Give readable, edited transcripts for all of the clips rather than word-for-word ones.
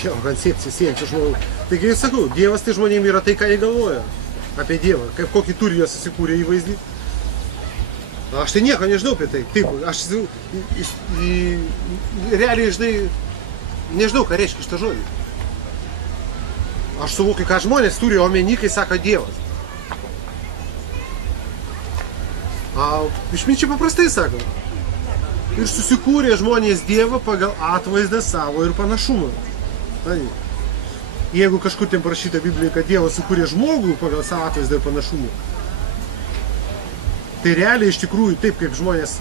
Dievo koncepcija siejančia žmogų. Taigi sakau, Dievas tai žmonėms yra tai, ką jie galvoja apie Dievą, kaip kokį turi jie susikūrė įvaizdį. Aš tai nieko nežinau apie tai. Taip, aš realiai, žinai, nežinau, ką reiškia šitą žodį. Aš suvokiu, ką žmonės turi omeny, kai sako Dievas. Išminčiai paprastai sako. Ir susikūrė žmonės Dievą pagal atvaizdą savo ir panašumą. Jeigu kažkur ten parašyta Biblijoje, kad Dievas sukūrė žmogų pagal savo atvaizdą ir panašumą, tai realiai iš tikrųjų taip, kaip žmonės,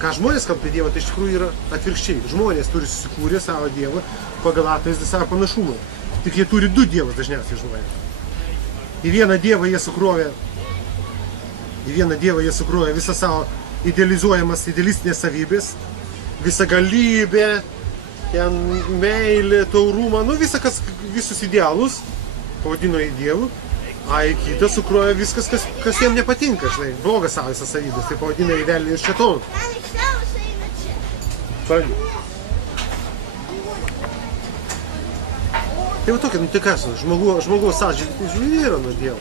ką žmonės kalba apie Dievą, tai iš tikrųjų yra atvirkščiai. Žmonės turi susikūrę savo Dievą pagal atvaizdą savo panašumą. Tik jie turi du dievus dažniausiai žmonės. Į vieną dievą jie sukruoja visą savo idealizuojamas idealistinės savybės, visą galybę, ten meilę, taurumą, nu visus idealus, pavadino į dievų, į kitą sukruoja viskas, kas jiem nepatinka, žinai, blogas savo visas savybės, tai pavadina į velnį ir šėtoną. Tai va tokia, nu tai kas, žmogaus atžvilgiu yra nuo Dievo.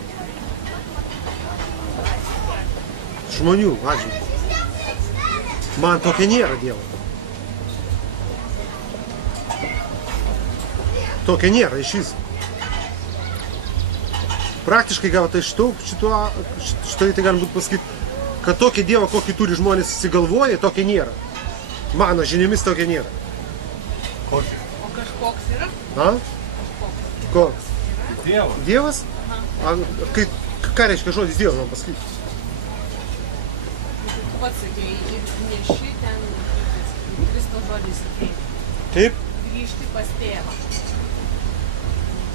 Žmonių atžvilgiu. Man tokia nėra Dievo. Tokia nėra iš vis. Praktiškai gal tai šitoj tai galim būt pasakyti, kad tokia Dievo, kokį turi žmonės įsigalvoja, tokia nėra. Mano žiniomis tokia nėra. Kokį? O kažkoks yra? Ko? Dievas. Dievas? Ką reiškia žodis Dievas, man pasakyti? Pats sakei, ir neši ten Kristo žodis sakei. Taip? Grįžti pas tėvą.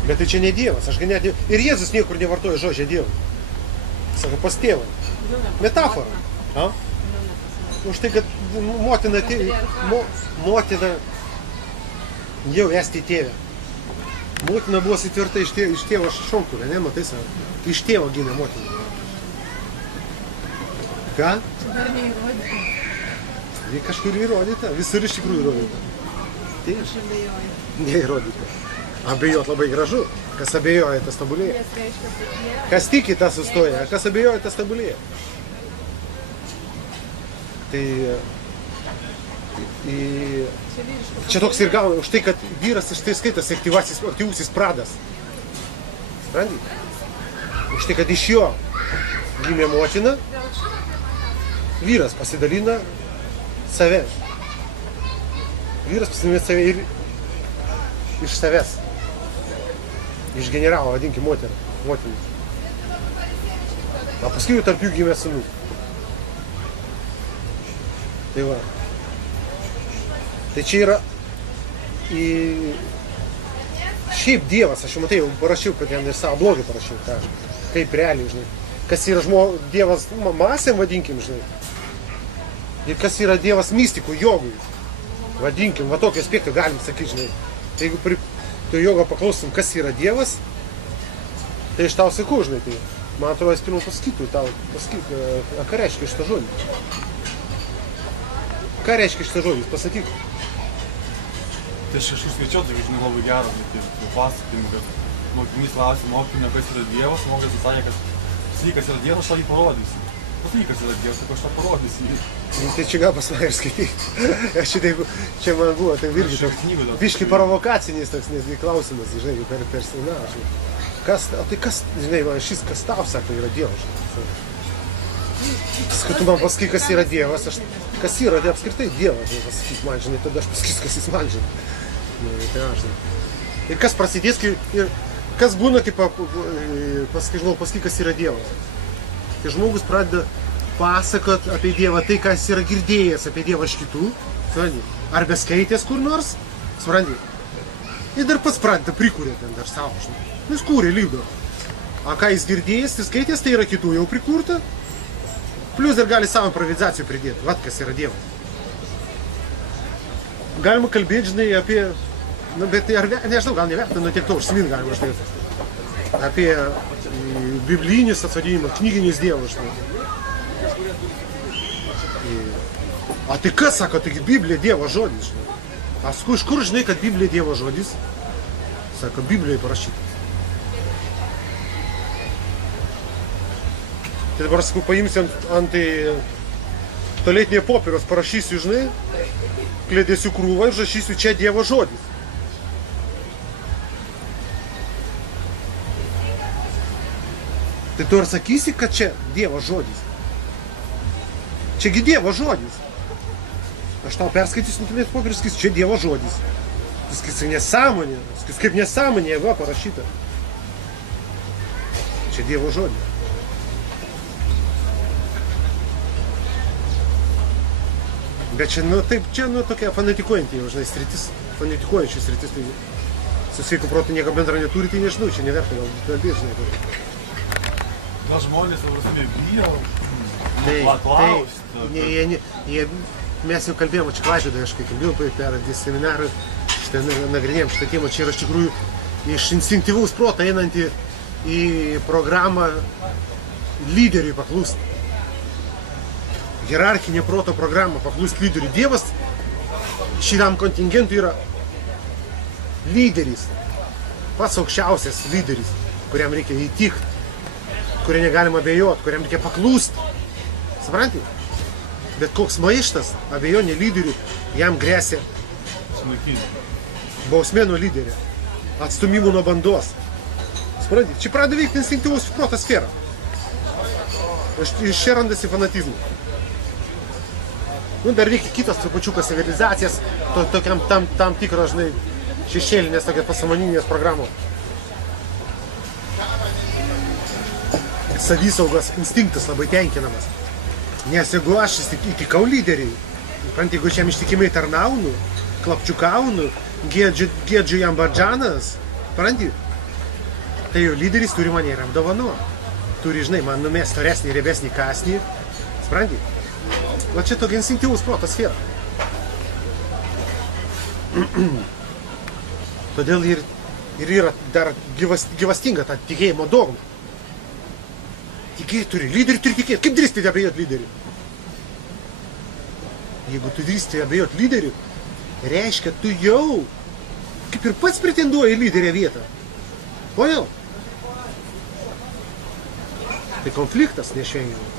Bet tai čia ne Dievas, aš net... Ir Jėzus niekur nevartoja žodžio Dievą. Sako, pas tėvą. Metafora. Už tai, kad motina jau esti tėvė. Motina buvo įtvirta iš tėvo šonkulio, ne, matai savo? Iš tėvo gimė motina. Ką? Dar neįrodyta. Jie kažkur įrodyta, visur iš tikrųjų įrodyta. Tai Aš abejoju. Neįrodyta. Abejot labai gražu. Kas abejoja, tas tobulėja. Kas tiki, tas sustoja. Kas abejoja, tas tobulėja. Tai... Čia toks ir gauna už tai, kad vyras iš tai skaitas aktyvusis pradas. Sprendai? Už tai, kad iš jo gimė motina, vyras pasidalina save. Vyras pasidalina save ir iš savęs. Iš generalo, vadinkim, motiną. O paskui tarp jų gimė sūnus. Tai va. Tai čia yra šiaip Dievas, aš jau matai, jau parašiau, kad ten ir savo blogį parašiau, kaip realiai, žinai. Kas yra Dievas masėm, vadinkim, žinai. Ir kas yra Dievas mistikų, jogui. Vadinkim, va tokį aspektą galim sakyti, žinai. Tai jeigu tu jogo paklausim, kas yra Dievas, tai aš tau sakau, žinai, tai man atrodo, jis pirmą pasakytų, ką reiškia šitą žodį. Ką reiškia šitą žodį, pasakyk. Tai aš kažkur skaičiau, tai žinai labai gerą, tai pasakymą, kad mokinys klausė mokinio, kas yra Dievas, mokytojas atsakė, kad kas yra Dievas, aš tau jį parodysiu. Pasakyk, kas yra Dievas, aš tau parodysiu. Tai čia gal pas mane ir skaityti. Čia man buvo, tai irgi toks biškai provokacinis toks netgi klausimas, žinai, per seminažą. Tai kas, žinai, man šis, kas tau sako, yra Dievas. Kad tu man pasakai, kas yra Dievas, kas yra, tai apskritai Dievas, pasakyk man, žinai, tada aš pasakysiu, kas jis man, žinai. Ir kas prasidės, kas būna, kaip pasakyk, kas yra Dievas. Tai žmogus pradeda pasakot apie Dievą tai, kas yra girdėjęs apie Dievą iš kitų, ar beskaitęs kur nors, supranti. Ir dar pats pradeda prikūrė ten dar savo, žinai. Jis kūrė lygdo. A ką jis girdėjęs, tai skaitęs, tai yra kitų jau prikurta. Plius dar gali savo improvizacijų pridėti. Vat kas yra Dievas. Galima kalbėti, žinai, apie... Nu, bet nežinau, gal neverta, nu tiek to užsimint galima, žinai. Apie biblinis atsvadinimas, knyginius dievus, žinai. A tai kas sako, taigi Biblija Dievo žodis, žinai. A iš kur žinai, kad Biblija Dievo žodis? Sako, Biblijoje parašyta. Tai dabar, sakau, paimsiu ant tualetinio popieriaus, parašysiu, žinai, klėdėsiu krūvą ir rašysiu čia Dievo žodis. Tai tu ir sakysi, kad čia Dievo žodis. Čiagi Dievo žodis. Aš tau perskaitysiu ant tualetinio popieriaus, sakysiu, čia Dievo žodis. Tu sakysi, nesąmonė. Sakysi, kaip nesąmonė, va, parašyta. Čia Dievo žodis. Bet čia, nu, taip, čia, nu, tokia fanatikuojanti jau, žinai, sritis, fanatikuojančių sritis, tai su sveiku protu nieko bendro neturi, tai nežinau, čia neverta gal kalbėti, žinai. Gal žmonės, prasme, bijo Tai, klausti. mes jau kalbėjom, čia Klaipėdoje, aš kai kalbėjau per seminarą, šitą nagrinėjom šitą temą, čia yra iš tikrųjų iš instinktyvaus proto einantį į programą lyderiui paklūsti. Hierarchinė proto programa paklūsti lyderiui. Dievas šitam kontingentui yra lyderis, pats aukščiausias lyderis, kuriam reikia įtikti, kurio negalima abejoti, kuriam reikia paklūsti. Supranti? Bet koks maištas, abejonė lyderiui, jam grėsia bausmė nuo lyderio, atstumimų nuo bandos. Supranti? Čia pradeda veikti instinktyvus proto sfera. Iš čia randasi fanatizmas. Nu, dar reikia kitas trupučiukas civilizacijas, tokiam tam tikros, žinai, šešėlinės, tokias pasąmoninės programos. Savisaugos instinktas labai tenkinamas. Nes jeigu aš įtikau lyderiai, jeigu aš jam ištikimai tarnaunu, klapčiukaunu, giedžiu jam bardžanas, supranti, tai jau lyderis turi mane ir apdovanoti. Turi, žinai, man numest storesnį, riebesnį kąsnį, supranti. Va čia tokia instinktyvus proto sfera. Todėl ir yra dar gyvastinga ta tikėjimo dogma. Tikėti turi, lyderių turi tikėti. Kaip drįsti abejoti lyderių? Jeigu tu drįsti abejoti lyderių, reiškia, tu jau kaip ir pats pretenduoji į lyderio vietą. O jau. Tai konfliktas neišvengiamas.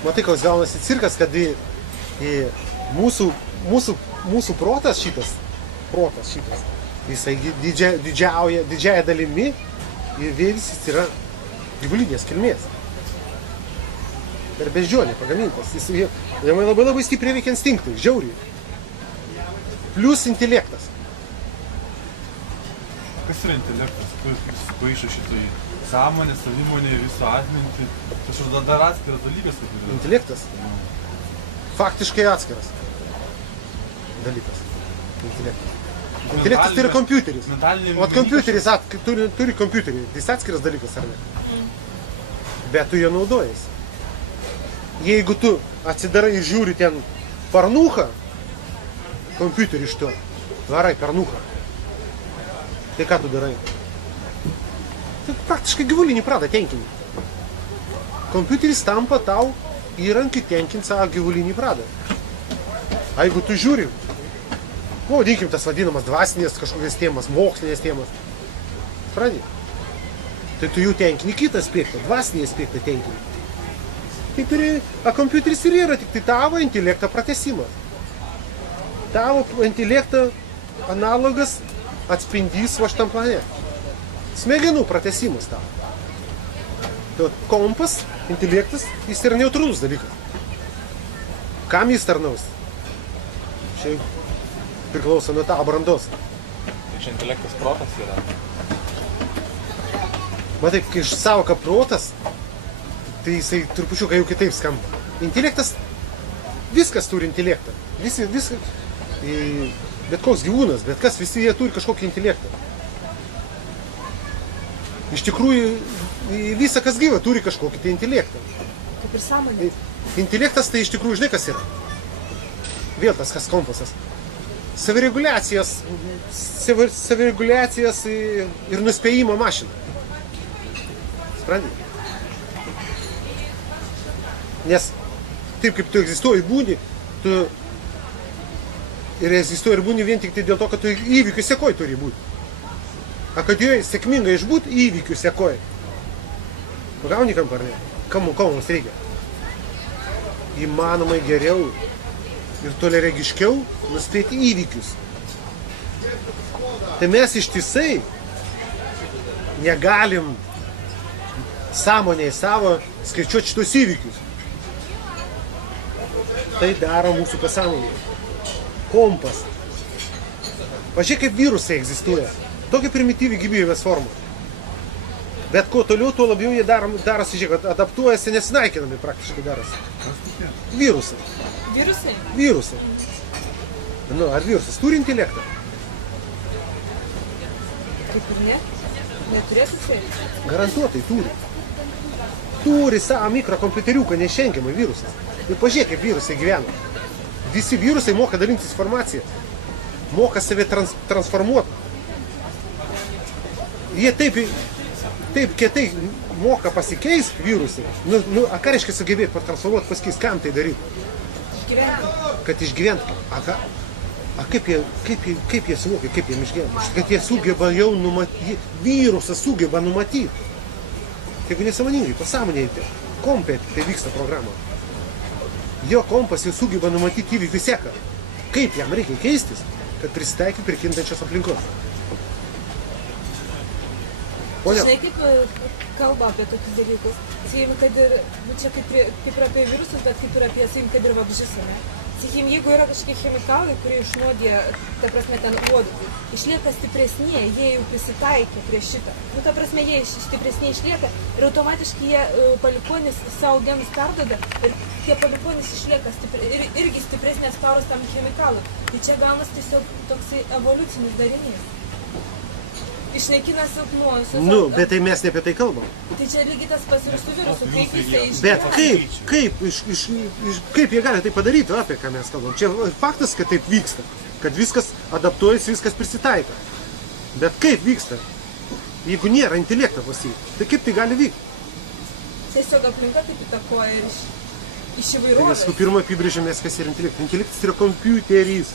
Matai, koks gaunasi cirkas, kad į mūsų protas šitas, jisai didžiąją dalimi vėlis yra gyvulinės kilmės. Per beždžionę pagamintas. Jam labai stipriai veikia instinktai, žiauriai. Plius intelektas. Kas yra intelektas? Kuris supaišo šitai sąmonę, savimonę, visą atmintį? Tai dar atskiras dalykas, kaip yra? Intelektas? Faktiškai atskiras dalykas. Intelektas tai yra kompiuteris. O kompiuteris turi kompiuterį. Tai jis atskiras dalykas, ar ne? Bet tu jo naudojasi. Jeigu tu atsidarai ir žiūri ten pornuchą, kompiuterį iš to, varai pornuchą, tai ką tu darai? Tai praktiškai gyvulinį pradą tenkini. Kompiuteris tampa tau įrankiu tenkinti savo gyvulinį pradą. A jeigu tu žiūri, vadinkim tas vadinamas dvasinės kažkokias temas, mokslinės temas, pradė, tai tu jų tenkini kitą aspektą, dvasinį aspektą tenkini. A kompiuteris ir yra tik tai tavo intelekto pratęsimas. Tavo intelekto analogas atspindys va šitam plane. Smegenų pratęsimas tavo. Tai kompas, intelektas, jis yra neutralus dalykas. Kam jis tarnaus? Čia priklauso nuo tavo brandos. Tai čia intelektas protas yra. Matai, kai savoka protas, tai jisai trupučiuką jau kitaip skamba. Intelektas, viskas turi intelektą. Bet koks gyvūnas, bet kas, visi jie turi kažkokį intelektą. Iš tikrųjų, visa kas gyva turi kažkokį tai intelektą. Kaip ir sąmonė. Intelektas tai iš tikrųjų, žinai kas yra? Vėl tas kas kompasas. Savireguliacijos ir nuspėjimo mašina. Supranti? Nes taip kaip tu egzistuoji būni, tu ir egzistuoji ir būni vien tik tai dėl to, kad tu įvykių sekoj turi būti. A kad joje sėkmingai išbūt įvykių sekoj. Pagauni kampą ar ne? Ko mums reikia? Įmanomai geriau ir toleregiškiau nuspėti įvykius. Tai mes ištisai negalim sąmonėje savo skaičiuoti šitos įvykius. Tai daro mūsų pasąmonė. Kompas. Pažiūrėk, kaip virusai egzistuoja. Tokia primityvi gyvybės forma. Bet kuo toliau, tuo labiau jie darosi, žiūrėk, adaptuojasi, nesinaikinami praktiškai darosi. Virusai. Virusai? Virusai. Nu, ar virusas turi intelektą? Kaip ir ne. Neturėtų turėti. Garantuotai turi. Turi savo mikrokompiuteriuką, neišvengiamai virusas. Ir pažiūrėk, kaip virusai gyvena. Visi virusai moka dalintis informaciją. Moka save transformuoti. Jie taip kietai moka pasikeis virusai. A ką reiškia sugebėti patransformuoti, pasikeis, kam tai daryti? Išgyventi. Kad išgyventi. A kaip jie suvokia, kaip jiem išgyventi? Kad jie sugeba jau numatyti, virusas sugeba numatyti. Jeigu nesąmoningai, pasąmonėje, kompė tai vyksta programa. Jo kompas jau sugeba numatyti įvykių seką. Kaip jam reikia keistis, kad prisitaikytų prie kintančios aplinkos. Ponia. Žinai, kaip kalba apie tokius dalykus. Sakykim, kad ir, čia kaip ir apie virusus, bet kaip ir apie, sakykim, kad ir vabzdžius, ne? Sakykim, jeigu yra kažkokie chemikalai, kurie išnuodė, ta prasme, ten uodų, išlieka stipresni, jie jau prisitaikė prie šitą. Nu, ta prasme, jie stipresni išlieka ir automatiškai jie palikuonis savo genus perduoda ir tie palikuonis išlieka irgi stipresnės paros tam chemikalui. Tai čia gaunas tiesiog toksai evoliucinis darinys. Išnaikina silpnuosius. Nu, bet tai mes ne apie tai kalbam. Tai čia lygiai tas pats ir su virusu, kaip jisai Bet kaip jie gali tai padaryti, apie ką mes kalbam? Čia faktas, kad taip vyksta. Kad viskas adaptuojasi, viskas prisitaiko. Bet kaip vyksta? Jeigu nėra intelekto pas jį, tai kaip tai gali vykti? Tiesiog aplinka taip įtakoja ir iš Tai įvairovės. visų pirma apibrėžiamės, kas yra intelektas. Intelektas yra kompiuteris.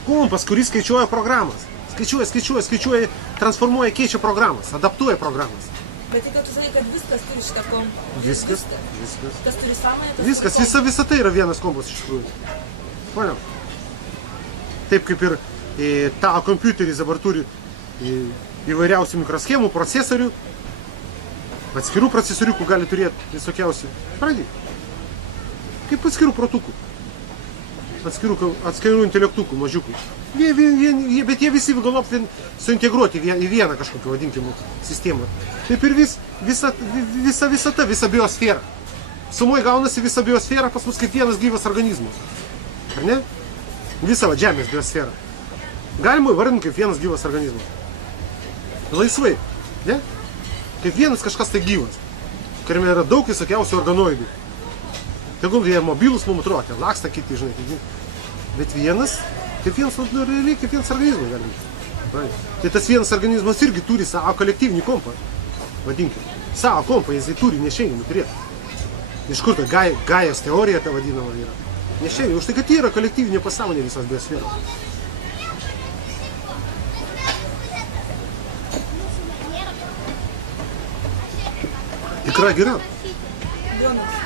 Kompas, kuris skaičiuoja programas. Skaičiuoja, transformuoja, keičia programas, adaptuoja programas. Bet tai, kad tu sakai, kad viskas turi šitą kompą. Viskas. Tas turi sąmonę, tas Viskas, turi kompą. visa tai yra vienas kompas iš tikrųjų. Ponia. Taip kaip ir tą kompiuterį dabar turi įvairiausių mikroschemų, procesorių, atskirų procesoriukų gali turėti visokiausių. Pradėk. Kaip atskirų protukų. Atskirų intelektukų, mažiukų. Bet jie visi galop suintegruoti į vieną kažkokią, vadinkimų, sistemą. Taip ir visa biosfera. Sumoj gaunasi visa biosfera pas mus kaip vienas gyvas organizmas. Ar ne? Visa Žemės biosfera. Galima įvardinti kaip vienas gyvas organizmas. Laisvai. Ne? Kaip vienas kažkas tai gyvas. Kuriame yra daug visokiausių organoidų. Tegul jie mobilus mums atrodo, ten laksta kiti, žinai. Bet vienas, kaip vienas organizmas gali būti. Tai tas vienas organizmas irgi turi savo kolektyvinį kompą. Vadinkim. Savo kompą jisai turi nešėjimų turėti. Iš kur ta Gajos teorija ta vadinama yra. Nešėjimų. Už tai, kad yra kolektyvinė pasąmonė visas biosferos. Tikra gira. Jonas.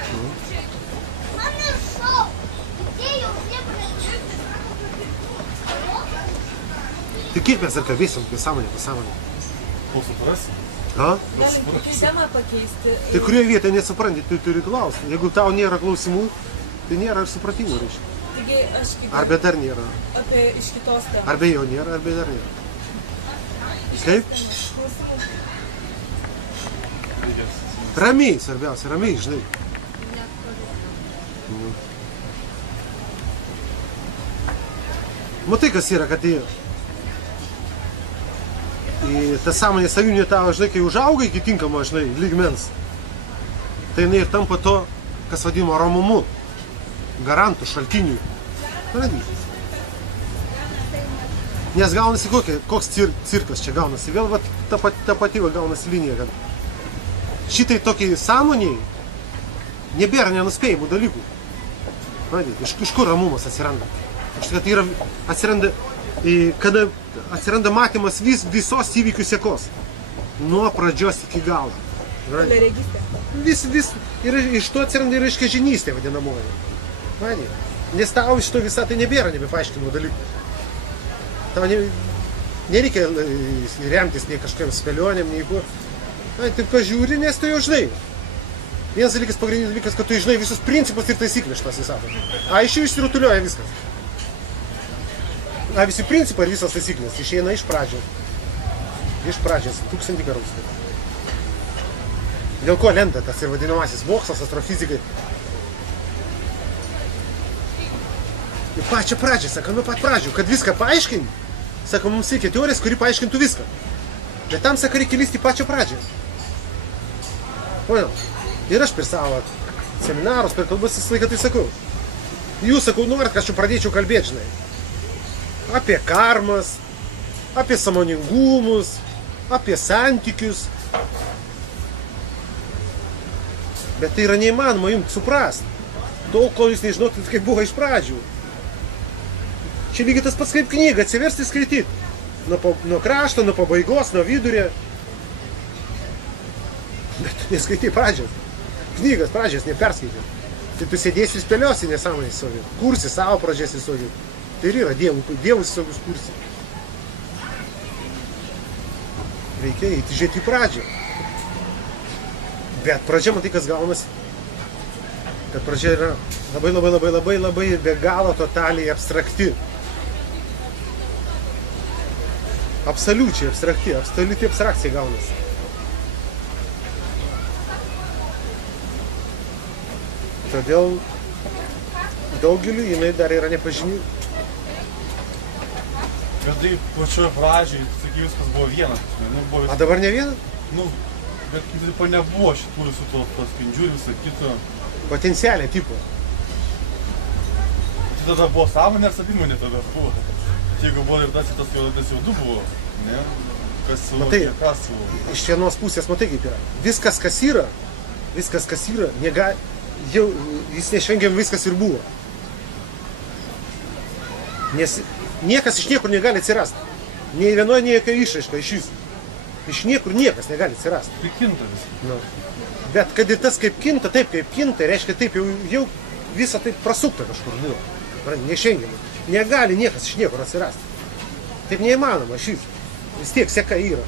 Tai kiek mes dar kalbėsim apie pasąmonę? Kol suprasi. Galim tik temą pakeisti. Tai kurioje vietoje nesupranti, tu turi klausti. Jeigu tau nėra klausimų, tai nėra ir supratimų, reiškia. Taigi aš kaip Arba dar nėra. apie iš kitos temos. Arba jo nėra, arba dar nėra. Kaip? Klausimų. Ramiai, svarbiausia, ramiai, žinai. Matai, kas yra, kad ta sąmonė savinė tavo, žinai, kai užauga iki tinkamo, žinai, lygmens, tai jinai ir tampa to, kas vadinama ramumu, garantų, šaltinių. Nes gaunasi koks cirkas čia gaunasi, vėl ta pati gaunasi linija, kad šitai tokiai sąmoniai nebėra nenuspėjimų dalykų. Matyt, iš kur ramumas atsiranda? Iš tai, kad yra, atsiranda, kada atsiranda matymas visos įvykių sekos. Nuo pradžios iki galo. Toliaregystė. Ir iš to atsiranda ir iškežinystė vadinamoji. Matyt. Nes tau iš to visą tai nebėra nebepaaiškinimo dalykų. Tau nereikia remtis nei kažkokiam spėlionėm, nei kuo. Taip, ką žiūri, nes tu jau žinai. Vienas dalykas, pagrindinis dalykas, kad tu žinai visus principus ir taisyklės šitos visatos. Iš jų išsirutulioja viskas. Visi principai ir visos taisyklės išeina iš pradžios. Iš pradžios, 1000 kartų. Dėl ko lenda tas ir vadinamasis mokslas, astrofizikai. Ir pačią pradžią, sako, nuo pat pradžių, kad viską paaiškinti, sako, mums reikia teorijos, kuri paaiškintų viską. Bet tam, sako, reikia lysti pačią pradžią. Poinal. Ir aš per savo seminarus, per kalbas visą laiką tai sakau. Jūs, sakau, norit, kad aš čia pradėčiau kalbėti, žinai. Apie karmas, apie sąmoningumus, apie santykius. Bet tai yra neįmanoma jums suprasti. Tol, kol jūs nežinotumėt, kaip buvo iš pradžių. Čia lygiai tas pats kaip knyga, atsiversti skaityti. Nuo krašto, nuo pabaigos, nuo vidurio. Bet neskaitai pradžios. Knygas pradžios neperskaitai. Tai tu sėdėsi ir spėliosi nesąmonės savį. Kursi savo pradžias visokį. Tai ir yra dievus visokius kursi. Reikia eiti žiūrėti į pradžią. Bet pradžia, matai, kas gaunasi. Kad pradžia yra labai be galo totaliai abstrakti. Absoliučiai abstrakti, absoliuti abstrakcija gaunasi. Todėl daugeliu jinai dar yra nepažini. Bet tai pačioje pradžioje, sakai, viskas buvo vienas. Buvo A dabar ne viena? Bet tipo nebuvo šitų visų tos spindžių ir visą kitą. Potencialiai tipo. Tai tada buvo sąmonė ar savimonė tada buvo. Jeigu buvo ir tas jau du buvo, ne? Kas Matai, kas buvo. Iš vienos pusės, matai kaip yra. Viskas, kas yra, jau jis neišvengiamai viskas ir buvo. Nes niekas iš niekur negali atsirasti. Nei vienoje, nei jokia išraiška iš jūsų. Iš niekur niekas negali atsirasti. Tai kinta viskas. Nu. Bet kad ir tas kaip kinta, reiškia taip jau visą taip prasukta kažkur buvo. Neišvengiamai. Negali niekas iš niekur atsirasti. Taip neįmanoma, vis tiek seka yra.